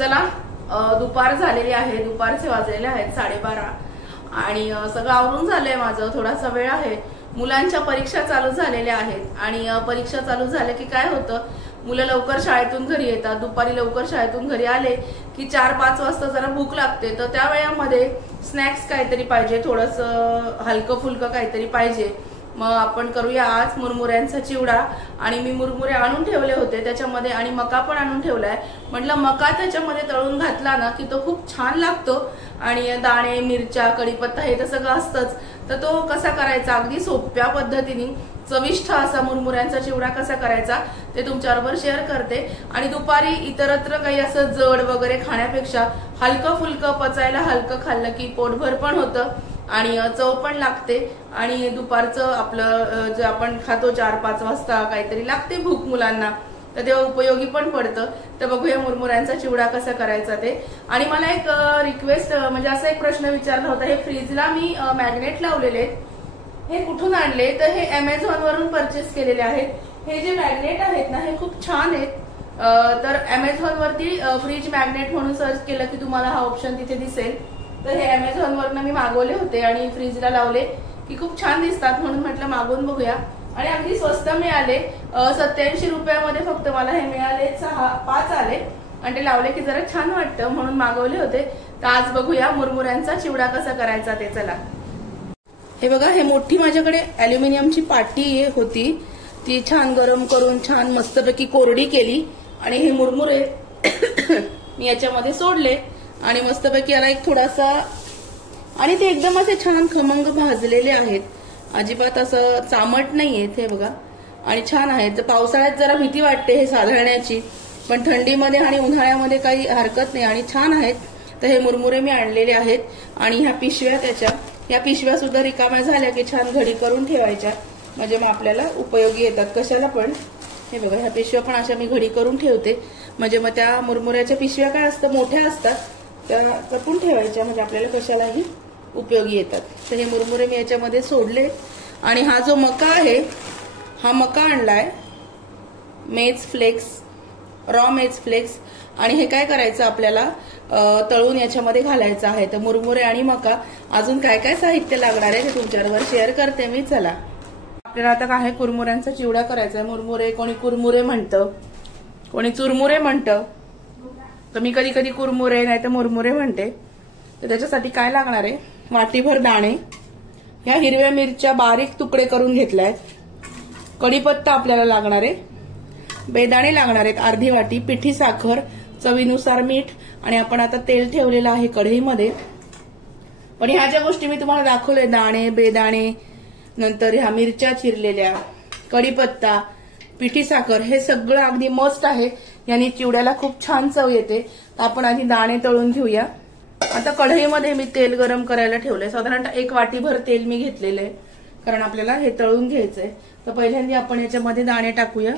चला दुपार झालेली आहे, दुपारचे वाजलेले आहेत 12:30 आणि सगळं आवरून झालंय माझं. थोडासा वेळ आहे. मुलांच्या परीक्षा चालू झालेल्या आहेत आणि परीक्षा चालू झाल्या की काय होतं, मुलं लवकर शाळेतून घरी येतात. दुपारी लवकर शाळेतून घरी आले की 4-5 वाजता जरा भूक लागते, तर त्या वेळामध्ये स्नॅक्स काहीतरी पाहिजे, थोडंसं हलकं फुलकं काहीतरी पाहिजे. मग आपण करूया आज मुरमुऱ्यांचा चिवडा. आणि मी मुरमुरे आणून ठेवले होते त्याच्यामध्ये आणि मका पण आणून ठेवलाय. म्हटलं मका त्याच्यामध्ये तळून घातला ना की तो खूप छान लागतो. आणि दाणे, मिरच्या, कढीपत्ता हे तर सगळं असतंच. तर तो कसा करायचा अगदी सोप्या पद्धतीने चविष्ट असा मुरमुऱ्यांचा चिवडा कसा करायचा ते तुमच्याबरोबर शेअर करते. आणि दुपारी इतरत्र काही असं जड वगैरे खाण्यापेक्षा हलकं फुलकं पचायला हलकं खाल्लं की पोटभर पण होतं आणि चव पण लागते. आणि दुपारचं आपलं जे आपण खातो 4-5 वाजता काहीतरी लागते भूक मुलांना, तर ते उपयोगी पण पडतं. तर बघूया मुरमुऱ्यांचा चिवडा कसा करायचा ते. आणि मला एक रिक्वेस्ट म्हणजे असा एक प्रश्न विचारला होता, हे फ्रीजला मी मॅग्नेट लावलेले हे कुठून आणले, तर हे अमेझॉन वरून परचेस केलेले आहेत. हे जे मॅग्नेट आहेत ना हे खूप छान आहेत. तर अमेझॉन वरती फ्रीज मॅग्नेट म्हणून सर्च केलं की तुम्हाला हा ऑप्शन तिथे दिसेल. तर हे अमेझॉन वरनं मी मागवले होते आणि फ्रीजला लावले की खूप छान दिसतात म्हणून म्हटलं मागवून बघूया. आणि अगदी स्वस्त मिळाले. 87 रुपयामध्ये फक्त मला हे मिळाले. 5 आले आणि ते लावले की जरा छान वाटतं म्हणून मागवले होते. तर आज बघूया मुरमुऱ्यांचा चिवडा कसा करायचा ते. चला, हे बघा, हे मोठी माझ्याकडे अॅल्युमिनियमची पाटी होती, ती छान गरम करून छान मस्तपैकी कोरडी केली आणि हे मुरमुरे मी याच्यामध्ये सोडले आणि मस्तपैकी याला एक थोडासा, आणि ते एकदम असे छान खमंग भाजलेले आहेत, अजिबात असं चामट नाहीयेत हे बघा, आणि छान आहेत. पावसाळ्यात जरा भीती वाटते हे साधळण्याची, पण थंडीमध्ये आणि उन्हाळ्यामध्ये काही हरकत नाही आणि छान आहेत. तर हे मुरमुरे मी आणलेले आहेत आणि ह्या पिशव्या या पिशव्या सुद्धा रिकाम्या झाल्या की छान घडी करून ठेवायच्या, म्हणजे मग आपल्याला उपयोगी येतात कशाला पण. हे बघा, ह्या पिशव्या पण अशा मी घडी करून ठेवते, म्हणजे मग त्या मुरमुऱ्याच्या पिशव्या काय असतं मोठ्या असतात त्या जपून ठेवायच्या, म्हणजे आपल्याला कशालाही उपयोगी येतात. तर हे मुरमुरे मी याच्यामध्ये सोडले. आणि हा जो मका आहे हा मका आणलाय मेज फ्लेक्स, रॉ मेज फ्लेक्स. आणि हे काय करायचं आपल्याला तळून याच्यामध्ये घालायचं आहे. तर मुरमुरे आणि मका, अजून काय काय साहित्य लागणार आहे ते तुमच्याबरोबर शेअर करते मी. चला, आपल्याला आता काय कुरमुऱ्यांचा चिवडा करायचा आहे. मुरमुरे कोणी कुरमुरे म्हणतं, कोणी चुरमुरे म्हणतं, तर मी कधी कधी कुरमुरे नाही तर मुरमुरे म्हणते. तर त्याच्यासाठी काय लागणार आहे, वाटीभर दाणे, ह्या हिरव्या मिरच्या बारीक तुकडे करून घेतल्यात, कढीपत्ता आपल्याला लागणार आहे, बेदाणे लागणार आहेत अर्धी वाटी, पिठी साखर, चवीनुसार मीठ, आणि आपण आता तेल ठेवलेलं आहे कढईमध्ये. पण ह्या ज्या गोष्टी मी तुम्हाला दाखवले, दाणे, बेदाणे, नंतर ह्या मिरच्या चिरलेल्या, कढीपत्ता, पिठी साखर, हे सगळं अगदी मस्त आहे. याने चिवड्याला खूप छान चव येते. आपण आधी दाणे तळून घेऊया. आता कढईमध्ये मी तेल गरम करायला ठेवलंय. साधारणतः 1 वाटीभर तेल मी घेतलेलं आहे, कारण आपल्याला हे तळून घ्यायचंय. तर पहिल्यांदा आपण याच्यामध्ये दाणे टाकूया.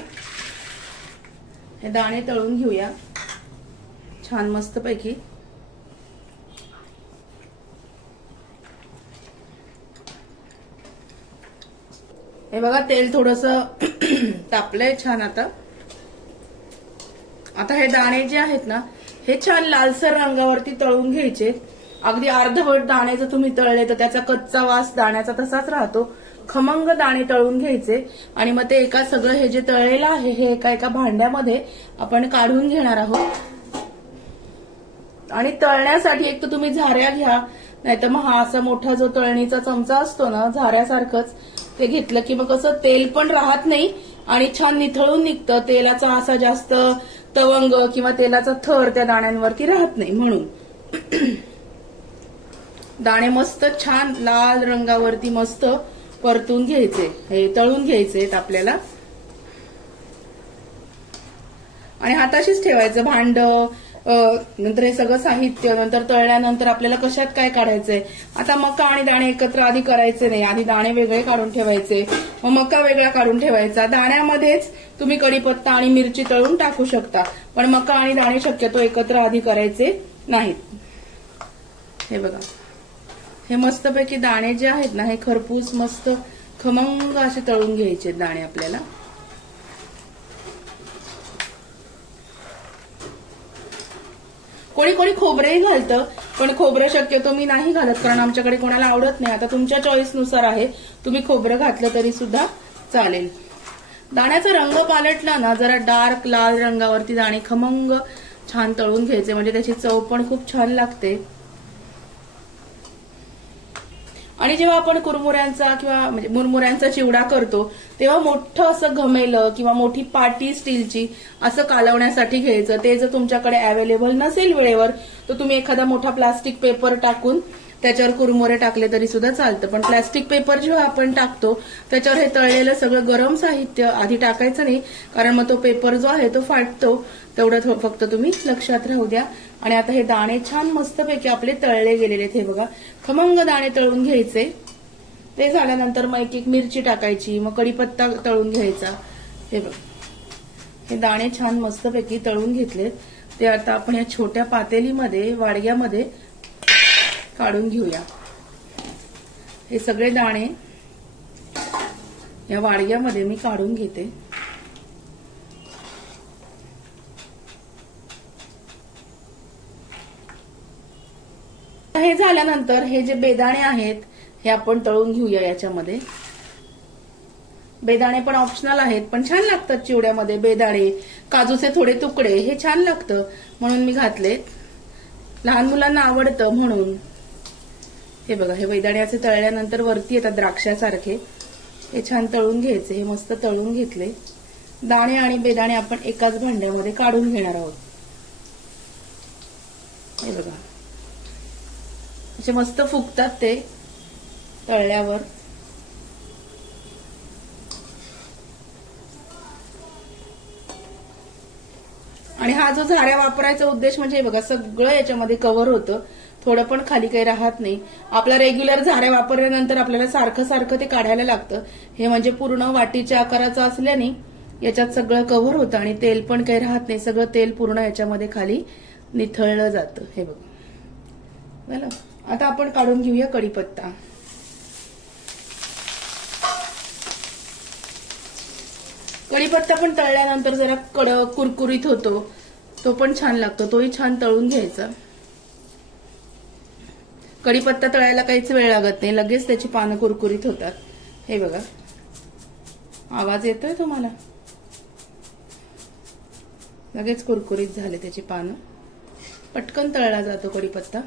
हे दाणे तळून घेऊया छान मस्तपैकी. हे बघा, तेल थोडंसं तापलंय छान. आता हे दाणे जे आहेत ना हे छान लालसर रंगावरती तळून घ्यायचे. अगदी अर्धवट दाणे जर तुम्ही तळले तर त्याचा कच्चा वास दाण्याचा तसाच राहतो. खमंग दाणे तळून घ्यायचे आणि मग ते एका सगळं हे जे तळलेलं आहे हे एका भांड्यामध्ये आपण काढून घेणार आहोत. आणि तळण्यासाठी एक तर तुम्ही झाऱ्या घ्या, नाहीतर मग हा असा मोठा जो तळणीचा चमचा असतो ना झाऱ्यासारखंच, ते घेतलं की मग कसं तेल पण राहत नाही आणि छान निथळून निघतं. तेलाचा असा जास्त तवंग किंवा तेलाचा थर त्या दाण्यांवरती राहत नाही. म्हणून दाणे मस्त छान लाल रंगावरती मस्त परतून घ्यायचे, हे तळून घ्यायचे आपल्याला. आणि हाताशीच ठेवायचं भांड, नंतर हे सगळं साहित्य, नंतर तळल्यानंतर आपल्याला कशात काय काढायचंय. आता मका आणि दाणे एकत्र आधी करायचे नाही, आधी दाणे वेगळे काढून ठेवायचे, मग मका वेगळा काढून ठेवायचा. दाण्यामध्येच तुम्ही कढीपत्ता आणि मिरची तळून टाकू शकता, पण मका आणि दाणे शक्यतो एकत्र आधी करायचे नाहीत. हे बघा, हे मस्तपैकी दाणे जे आहेत ना हे खरपूस मस्त खमंग असे तळून घ्यायचे दाणे आपल्याला. कोणी कोणी खोबरेही घालतं, पण खोबरं शक्यतो मी नाही घालत कारण आमच्याकडे कोणाला आवडत नाही. आता तुमच्या चॉईसनुसार आहे, तुम्ही खोबरं घातलं तरी सुद्धा चालेल. दाण्याचा रंग पालटला ना जरा डार्क लाल रंगावरती दाणे खमंग छान तळून घ्यायचे, म्हणजे त्याची चव पण खूप छान लागते. आणि जेव्हा आपण कुरमुऱ्यांचा किंवा म्हणजे मुरमुऱ्यांचा चिवडा करतो तेव्हा मोठं असं घमेलं किंवा मोठी पाटी स्टीलची असं कालवण्यासाठी घ्यायचं. ते जर तुमच्याकडे अवेलेबल नसेल वेळेवर तर तुम्ही एखादा मोठा प्लास्टिक पेपर टाकून त्याच्यावर कुरमुरे टाकले तरी सुद्धा चालतं. पण प्लास्टिक पेपर जेव्हा आपण टाकतो त्याच्यावर हे तळलेलं सगळं गरम साहित्य आधी टाकायचं नाही, कारण मग तो पेपर जो आहे तो फाटतो. तेवढं फक्त तुम्ही लक्षात राहू द्या. आणि आता हे दाणे छान मस्तपैकी आपले तळले गेलेले आहेत. हे बघा खमंग दाणे तळून घ्यायचे. ते झाल्यानंतर मग एक एक मिरची टाकायची, मग कढीपत्ता तळून घ्यायचा. हे बघ हे दाणे छान मस्तपैकी तळून घेतलेत. ते आता आपण या छोट्या पातेलीमध्ये वाडग्यामध्ये काढून घेऊया. हे सगळे दाणे या वाडग्यामध्ये मी काढून घेते. हे झाल्यानंतर हे जे बेदाणे आहेत हे आपण तळून घेऊया याच्यामध्ये. बेदाणे पण ऑप्शनल आहेत पण छान लागतात चिवड्यामध्ये. बेदाणे, काजूचे थोडे तुकडे हे छान लागतं म्हणून मी घातले. लहान मुलांना आवडतं म्हणून. हे बघा हे बेदाण्याचे तळल्यानंतर वरती येतात द्राक्षासारखे. हे छान तळून घ्यायचे. हे मस्त तळून घेतले. दाणे आणि बेदाणे आपण एकाच भांड्यामध्ये काढून घेणार आहोत. हे बघा असे मस्त फुगतात ते तळल्यावर. आणि हा जो झाऱ्या वापरायचा उद्देश म्हणजे बघा सगळं याच्यामध्ये कव्हर होतं, थोडं पण खाली काही राहत नाही. आपला रेग्युलर झाऱ्या वापरल्यानंतर आपल्याला सारखं सारखं ते काढायला लागतं. हे म्हणजे पूर्ण वाटीच्या आकाराचं असल्याने याच्यात सगळं कव्हर होतं आणि तेल पण काही राहत नाही. सगळं तेल पूर्ण याच्यामध्ये खाली निथळलं जातं. हे बघा झालं. आता आपण काढून घेऊया कढीपत्ता. कढीपत्ता पण तळल्यानंतर जरा कडक कुरकुरीत होतो, तो पण छान लागतो. तोही छान तळून घ्यायचा. कढीपत्ता तळायला काहीच वेळ लागत नाही, लगेच त्याची पानं कुरकुरीत होतात. हे बघा आवाज येतोय तुम्हाला? लगेच कुरकुरीत झाले त्याची पानं. पटकन तळला जातो कढीपत्ता.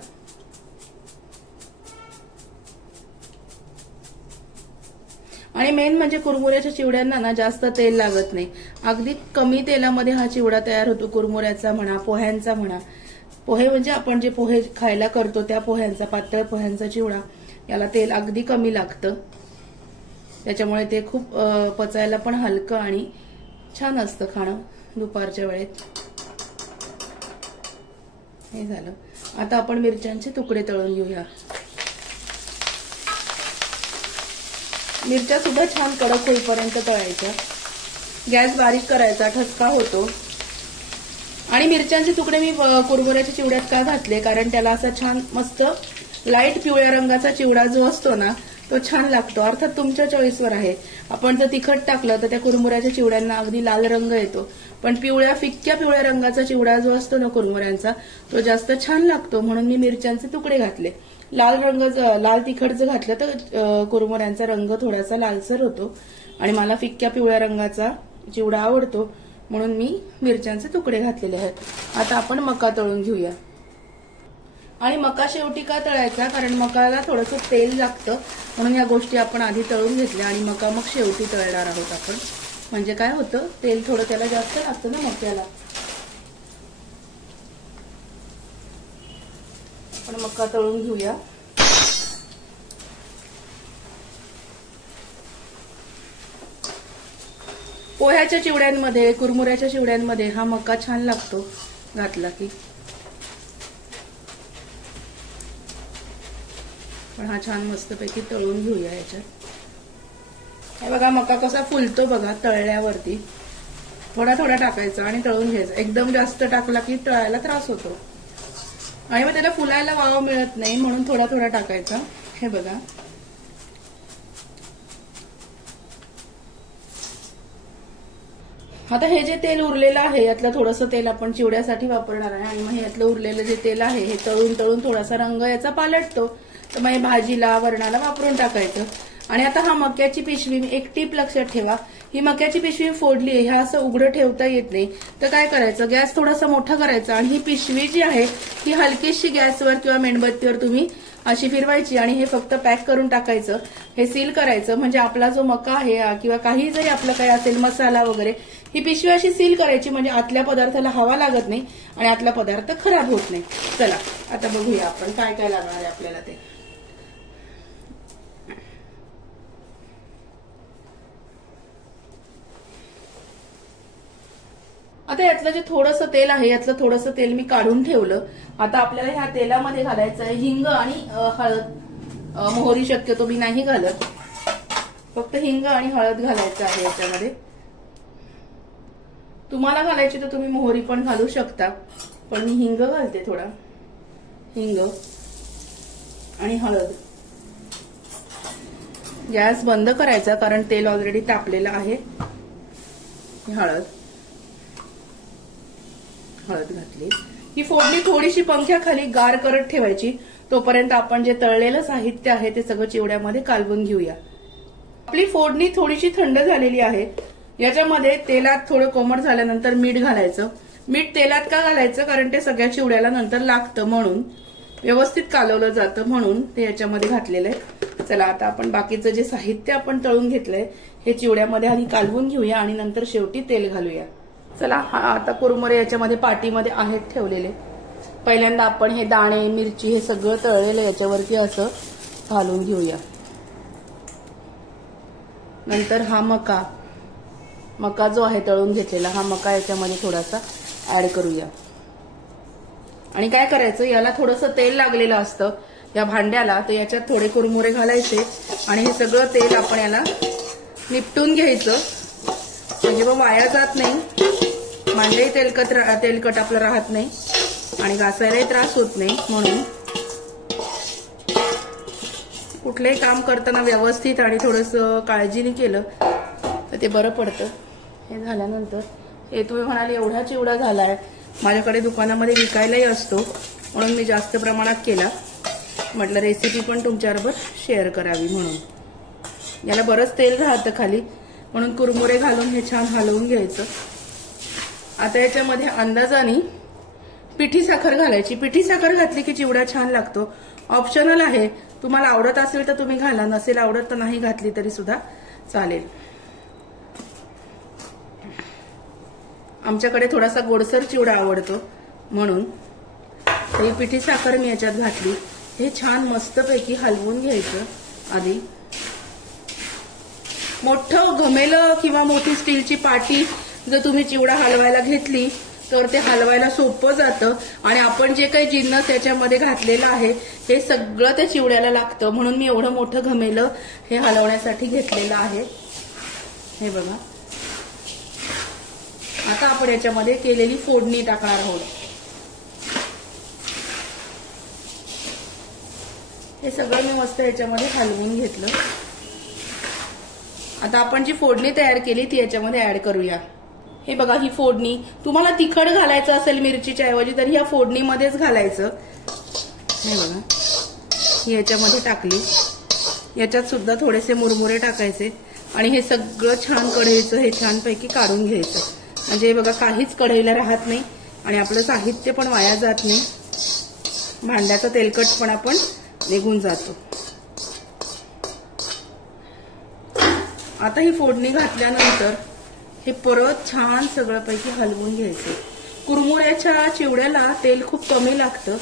आणि मेन म्हणजे कुरमुऱ्याच्या चिवड्यांना ना जास्त तेल लागत नाही. अगदी कमी तेलामध्ये हा चिवडा तयार होतो. कुरमुऱ्याचा म्हणा, पोह्यांचा म्हणा. पोहे म्हणजे आपण जे पोहे खायला करतो त्या पोह्यांचा, पातळ पोह्यांचा चिवडा, याला तेल अगदी कमी लागतं. त्याच्यामुळे ते खूप पचायला पण हलकं आणि छान असतं खाणं दुपारच्या वेळेत. हे झालं. आता आपण मिरच्यांचे तुकडे तळून घेऊया. मिरच्या सुद्धा छान कडक होईपर्यंत तळायच्या. गॅस बारीक करायचा, ठसका होतो. आणि मिरच्यांचे तुकडे मी कुरमुऱ्याच्या चिवड्यात का घातले, कारण त्याला असा छान मस्त लाईट पिवळ्या रंगाचा चिवडा जो असतो ना तो छान लागतो. अर्थात तुमच्या चॉईसवर आहे. आपण जर तिखट टाकलं तर त्या कुरमुऱ्याच्या चिवड्यांना अगदी लाल रंग येतो, पण फिक्क्या पिवळ्या रंगाचा चिवडा जो असतो ना कुरमुऱ्यांचा तो जास्त छान लागतो. म्हणून मी मिरच्यांचे तुकडे घातले. लाल तिखट जर घातलं तर कुरमुऱ्यांचा रंग थोडासा लालसर होतो आणि मला फिक्क्या पिवळ्या रंगाचा चिवडा आवडतो म्हणून मी मिरच्यांचे तुकडे घातलेले आहेत. आता आपण मका तळून घेऊया. आणि मका शेवटी का तळायचा, कारण मकाला थोडंसं तेल लागतं म्हणून या गोष्टी आपण आधी तळून घेतल्या आणि मका मग शेवटी तळणार आहोत आपण. म्हणजे काय होतं, तेल थोडं त्याला जास्त लागतं ना मक्याला. आपण मका तळून घेऊया. पोह्याच्या चिवड्यांमध्ये, कुरमुऱ्याच्या चिवड्यांमध्ये हा मका छान लागतो घातला की. पण हा छान मस्तपैकी तळून घेऊया याच्यात. हे बघा मका कसा फुलतो बघा तळल्यावरती. थोडा थोडा टाकायचा आणि तळून घ्यायचा. एकदम जास्त टाकला की तळायला त्रास होतो आणि मग त्याला फुलायला वाव मिळत नाही, म्हणून थोडा थोडा टाकायचा. हे बघा आता हे जे तेल उरलेलं आहे यातलं थोडंसं तेल आपण चिवड्यासाठी वापरणार आहे आणि मग यातलं उरलेलं जे तेल आहे हे तळून तळून थोडासा रंग याचा पालटतो, तर मग हे भाजीला वरणाला वापरून टाकायचं. आणि आता हा मक्याची पिशवी, एक टीप लक्षात ठेवा, ही मक्याची पिशवी फोडली आहे, ह्या असं उघडं ठेवता येत नाही. तर काय करायचं, गॅस थोडासा मोठा करायचा आणि ही पिशवी जी आहे ही हलकीशी गॅसवर किंवा मेणबत्तीवर तुम्ही अशी फिरवायची आणि हे फक्त पॅक करून टाकायचं. हे सील करायचं, म्हणजे आपला जो मका आहे किंवा काही जरी आपलं काही असेल मसाला वगैरे, ही पिशवी अशी सील करायची, म्हणजे आतल्या पदार्थाला हवा लागत नाही आणि आतला पदार्थ खराब होत नाही. चला आता बघूया आपण काय काय लागणार आहे आपल्याला ते. आता यातलं जे थोडंसं तेल आहे यातलं थोडंसं तेल मी काढून ठेवलं. आता आपल्याला ह्या तेलामध्ये घालायचं आहे हिंग आणि हळद. मोहरी शक्यतो मी नाही घालत, फक्त हिंग आणि हळद घालायचं आहे याच्यामध्ये. तुम्हाला घालायची तर तुम्ही मोहरी पण घालू शकता, पण मी हिंग घालते. थोडा हिंग आणि हळद. गॅस बंद करायचा कारण तेल ऑलरेडी तापलेलं आहे. हळद घातली. ही फोडणी थोडीशी पंख्याखाली गार करत ठेवायची, तोपर्यंत आपण जे तळलेलं साहित्य आहे ते सगळं चिवड्यामध्ये कालवून घेऊया. आपली फोडणी थोडीशी थंड झालेली आहे. याच्यामध्ये तेलात थोडं कोमट झाल्यानंतर मीठ घालायचं. मीठ तेलात का घालायचं, कारण ते सगळ्या चिवड्याला नंतर लागतं, म्हणून व्यवस्थित कालवलं जातं, म्हणून ते याच्यामध्ये घातलेलं आहे. चला आता आपण बाकीचं जे साहित्य आपण तळून घेतलंय हे चिवड्यामध्ये आधी कालवून घेऊया आणि नंतर शेवटी तेल घालूया. चला आता कुरमुरे याच्यामध्ये पाटीमध्ये आहेत ठेवलेले. पहिल्यांदा आपण हे दाणे, मिरची हे सगळं तळलेलं याच्यावरती असं घालून घेऊया. नंतर हा मका जो आहे तळून घेतलेला, हा मका याच्यामध्ये थोडासा ऍड करूया. आणि काय करायचं, याला थोडंसं तेल लागलेलं असतं या भांड्याला, तर याच्यात थोडे कुरमुरे घालायचे आणि हे सगळं तेल आपण याला निपटून घ्यायचं, म्हणजे मग वाया जात नाही. भांडेही तेलकट आपलं राहत नाही आणि घासायलाही त्रास होत नाही. म्हणून कुठलंही काम करताना व्यवस्थित आणि थोडंसं काळजीने केलं तर ते बरं पडतं. हे झाल्यानंतर हे तुम्ही म्हणाले एवढा चिवडा झालाय, माझ्याकडे दुकानामध्ये विकायलाही असतो म्हणून मी जास्त प्रमाणात केला. म्हटलं रेसिपी पण तुमच्याबरोबर शेअर करावी म्हणून. याला बरंच तेल राहतं खाली, म्हणून कुरमुरे घालून हे छान हलवून घ्यायचं. आता याच्यामध्ये अंदाजाने पिठी साखर घालायची. पिठी साखर घातली की चिवडा छान लागतो. ऑप्शनल आहे, तुम्हाला आवडत असेल तर तुम्ही घाला, नसेल आवडत तर नाही घातली तरी सुद्धा चालेल. आमच्याकडे थोडासा गोडसर चिवडा आवडतो म्हणून ही पिठी साखर मी याच्यात घातली. हे छान मस्तपैकी हलवून घ्यायचं आधी. मोठं घमेलं किंवा मोठी स्टीलची पाटी जर तुम्ही चिवडा हलवायला घेतली तर ते हलवायला सोपं जातं आणि आपण जे काही जिन्नस याच्यामध्ये घातलेलं आहे हे सगळं त्या चिवड्याला लागतं. म्हणून मी एवढं मोठं घमेलं हे हलवण्यासाठी घेतलेलं आहे. हे बघा. आता आपण याच्यामध्ये केलेली फोडणी टाकणार आहोत. हे सगळं मी मस्त याच्यामध्ये हलवून घेतलं. आता आपण जी फोडणी तयार केली ती याच्यामध्ये ऍड करूया. हे बघा, ही फोडणी तुम्हाला तिखट घालायचं असेल मिरचीच्या ऐवजी तर ह्या फोडणीमध्येच घालायचं. हे बघा, ही याच्यामध्ये टाकली. याच्यात सुद्धा थोडेसे मुरमुरे टाकायचे आणि हे सगळं छान कढईचं हे छानपैकी काढून घ्यायचं. म्हणजे बघा काहीच कढईला राहत नाही आणि आपलं साहित्य पण वाया जात नाही. भांड्याचा तेलकटपणा पण निघून जातो. आता ही फोडणी घातल्यानंतर हे परत छान सगळ्यापैकी हलवून घ्यायचं. कुरमुऱ्याच्या चिवड्याला तेल खूप कमी लागतं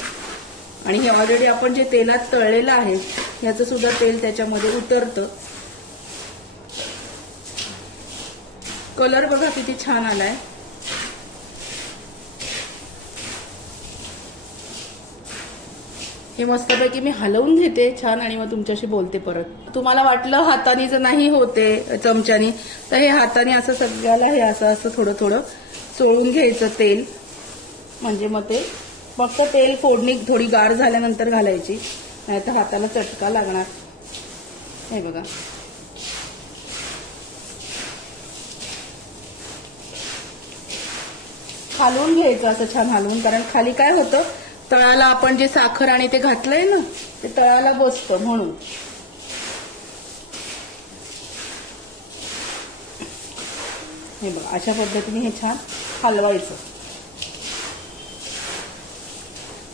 आणि हे ऑलरेडी आपण जे तेलात तळलेलं आहे याचं सुद्धा तेल त्याच्यामध्ये उतरतं. कलर बघा किती छान आलाय. हे मस्तपैकी मी हलवून घेते छान आणि मग तुमच्याशी बोलते परत. तुम्हाला वाटलं हाताने जर नाही होते चमच्यानी तर हे हाताने असं सगळ्याला हे असं असं थोडं थोडं चोळून घ्यायचं तेल. म्हणजे मग ते फक्त तेल फोडणी थोडी गार झाल्यानंतर घालायची, नाहीतर हाताला चटका लागणार. हे बघा, हलवून घ्यायचं असं छान हलवून, कारण खाली काय होतं तळाला आपण जे साखर आणि ते घातलंय ना ते तळाला बसतं म्हणून. हे बघा अशा पद्धतीने हे छान हलवायचं.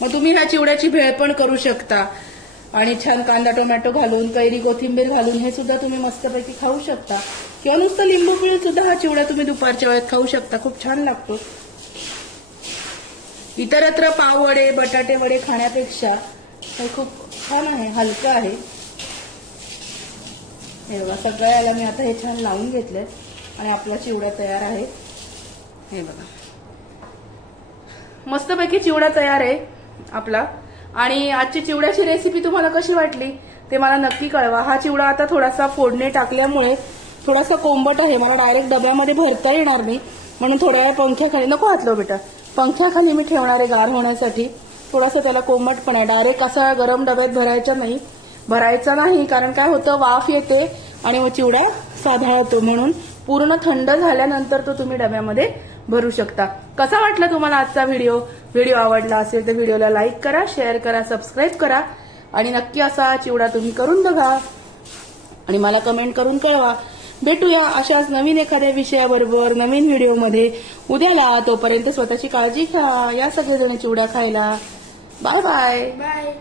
मग तुम्ही ह्या चिवड्याची भेळ पण करू शकता आणि छान कांदा टोमॅटो घालून कैरी कोथिंबीर घालून हे सुद्धा तुम्ही मस्तपैकी खाऊ शकता, किंवा नुसतं लिंबू पिळून सुद्धा हा चिवडा तुम्ही दुपारच्या वेळेत खाऊ शकता. खूप छान लागतो. इतरत्र पाव वडे बटाटे वडे खाण्यापेक्षा हे खूप छान आहे, हलकं आहे. हे बघा सगळ्याला मी आता हे छान लावून घेतलंय आणि आपला चिवडा तयार आहे. हे बघा मस्तपैकी चिवडा तयार आहे आपला. आणि आजची चिवड्याची रेसिपी तुम्हाला कशी वाटली ते मला नक्की कळवा. हा चिवडा आता थोडासा फोडणी टाकल्यामुळे थोडासा कोंबट आहे, मला डायरेक्ट डब्यामध्ये भरता येणार नाही, म्हणून थोड्या वेळ पंख्याखाली नको हातलो बेटा, पंख्याखाली मी ठेवणार आहे गार होण्यासाठी. थोडासा त्याला कोंबटपणा आहे, डायरेक्ट असा गरम डब्यात भरायचा नाही, कारण काय होतं वाफ येते आणि मग चिवडा साधाळतो. म्हणून पूर्ण थंड झाल्यानंतर तो तुम्ही डब्यामध्ये भरू शकता. कसा वाटला तुम्हाला आजचा व्हिडिओ आवडला असेल तर व्हिडिओला लाईक करा, शेअर करा, सबस्क्राईब करा आणि नक्की असा चिवडा तुम्ही करून बघा आणि मला कमेंट करून कळवा. भेटूया अशाच नवीन एखाद्या विषयाबरोबर नवीन व्हिडिओमध्ये उद्याला. तोपर्यंत स्वतःची काळजी घ्या. या सगळेजण चिवडा खायला. Bye bye. बाय.